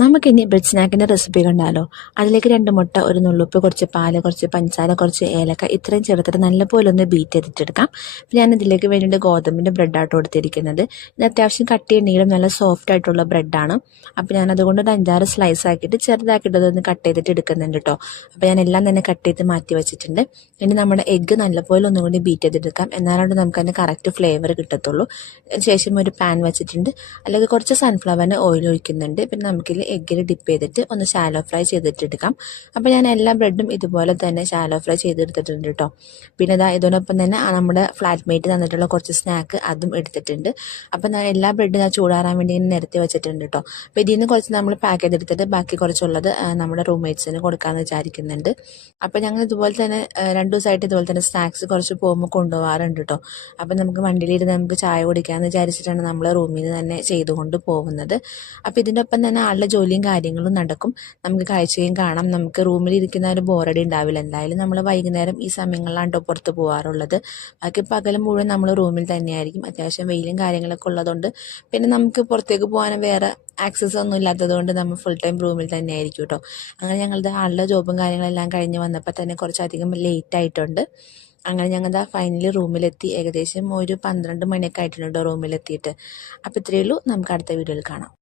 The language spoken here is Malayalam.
നമുക്കിനി ബ്രെഡ് സ്നാക്കിൻ്റെ റെസിപ്പി കണ്ടാലോ. അതിലേക്ക് 2 മുട്ട, ഒരു നുള്ളുപ്പ്, കുറച്ച് പാല്, കുറച്ച് പഞ്ചസാര, കുറച്ച് ഏലക്ക ഇത്രയും ചേർത്തിട്ട് നല്ലപോലെ ഒന്ന് ബീറ്റ് ചെയ്തിട്ടെടുക്കാം. ഞാൻ ഇതിലേക്ക് വേണ്ടിയിട്ട് ഗോതമ്പിൻ്റെ ബ്രെഡാട്ടോ എടുത്തിരിക്കുന്നത്. ഇത് അത്യാവശ്യം കട്ടിയും നീളം നല്ല സോഫ്റ്റ് ആയിട്ടുള്ള ബ്രെഡാണ്. അപ്പോൾ ഞാൻ അതുകൊണ്ട് ഒരു 5-6 സ്ലൈസ് ആക്കിയിട്ട് ചെറുതാക്കിയിട്ട് അതൊന്ന് കട്ട് ചെയ്തിട്ട് എടുക്കുന്നുണ്ട് കേട്ടോ. അപ്പോൾ ഞാൻ എല്ലാം തന്നെ കട്ട് ചെയ്ത് മാറ്റി വെച്ചിട്ടുണ്ട്. ഇനി നമ്മുടെ എഗ്ഗ് നല്ലപോലെ ഒന്നും കൂടി ബീറ്റ് ചെയ്തെടുക്കാം. എന്നാലാണ് നമുക്ക് അതിൻ്റെ കറക്റ്റ് ഫ്ലേവർ കിട്ടത്തുള്ളൂ. ശേഷം ഒരു പാൻ വെച്ചിട്ടുണ്ട്. അല്ലെങ്കിൽ കുറച്ച് സൺഫ്ലവറിന് ഓയിൽ ഒഴിക്കുന്നുണ്ട്. പിന്നെ നമുക്കിതിൽ എഗ്ഗിൽ ഡിപ്പ് ചെയ്തിട്ട് ഒന്ന് ഷാലോ ഫ്രൈ ചെയ്തിട്ടെടുക്കാം. അപ്പോൾ ഞാൻ എല്ലാ ബ്രെഡും ഇതുപോലെ തന്നെ ഷാലോ ഫ്രൈ ചെയ്തെടുത്തിട്ടുണ്ട് കേട്ടോ. പിന്നെ ഇതിനൊപ്പം തന്നെ നമ്മുടെ ഫ്ലാറ്റ് മേറ്റ് തന്നിട്ടുള്ള കുറച്ച് സ്നാക്ക് അതും എടുത്തിട്ടുണ്ട്. അപ്പോൾ ഞാൻ എല്ലാ ബ്രെഡും ഞാൻ ചൂടാറാൻ വേണ്ടി ഇങ്ങനെ നിരത്തി വെച്ചിട്ടുണ്ട് കേട്ടോ. അപ്പോൾ ഇതിൽ നിന്ന് കുറച്ച് നമ്മൾ പാക്ക് ചെയ്തെടുത്തിട്ട് ബാക്കി കുറച്ചുള്ളത് നമ്മുടെ റൂംമേറ്റ്സിന് കൊടുക്കാമെന്ന് വിചാരിക്കുന്നുണ്ട്. അപ്പോൾ ഞങ്ങൾ ഇതുപോലെ തന്നെ 2 ദിവസമായിട്ട് ഇതുപോലെ തന്നെ സ്നാക്സ് കുറച്ച് പോകുമ്പോൾ കൊണ്ടുപോകാറുണ്ട് കേട്ടോ. അപ്പോൾ നമുക്ക് വണ്ടിയിലിരുന്ന് നമുക്ക് ചായ കുടിക്കാമെന്ന് വിചാരിച്ചിട്ടാണ് നമ്മൾ റൂമിൽ നിന്ന് തന്നെ ചെയ്തുകൊണ്ട് പോകുന്നത്. അപ്പോൾ ഇതിൻ്റെ ഒപ്പം തന്നെ ആളുടെ ജോലിയും കാര്യങ്ങളും നടക്കും, നമുക്ക് കാഴ്ചയും കാണാം. നമുക്ക് റൂമിൽ ഇരിക്കുന്ന ഒരു ബോറടി ഉണ്ടാവില്ല. എന്തായാലും നമ്മൾ വൈകുന്നേരം ഈ സമയങ്ങളിലാണ് പുറത്ത് പോകാറുള്ളത്. ബാക്കി പകലും മുഴുവൻ നമ്മൾ റൂമിൽ തന്നെയായിരിക്കും. അത്യാവശ്യം വെയിലും കാര്യങ്ങളൊക്കെ ഉള്ളതുകൊണ്ട് പിന്നെ നമുക്ക് പുറത്തേക്ക് പോകാനും വേറെ ആക്സസ് ഒന്നും ഇല്ലാത്തതുകൊണ്ട് നമ്മൾ ഫുൾ ടൈം റൂമിൽ തന്നെ ആയിരിക്കും കേട്ടോ. അങ്ങനെ ഞങ്ങളുടെ ആളുടെ ജോബും കാര്യങ്ങളെല്ലാം കഴിഞ്ഞ് വന്നപ്പോൾ തന്നെ കുറച്ചധികം ലേറ്റ് ആയിട്ടുണ്ട്. അങ്ങനെ ഞങ്ങൾ ഫൈനലി റൂമിലെത്തി. ഏകദേശം ഒരു 12 മണിയൊക്കെ ആയിട്ടുണ്ട് റൂമിലെത്തിയിട്ട്. അപ്പോൾ ഇത്രയേ ഉള്ളൂ. നമുക്ക് അടുത്ത വീഡിയോയിൽ കാണാം.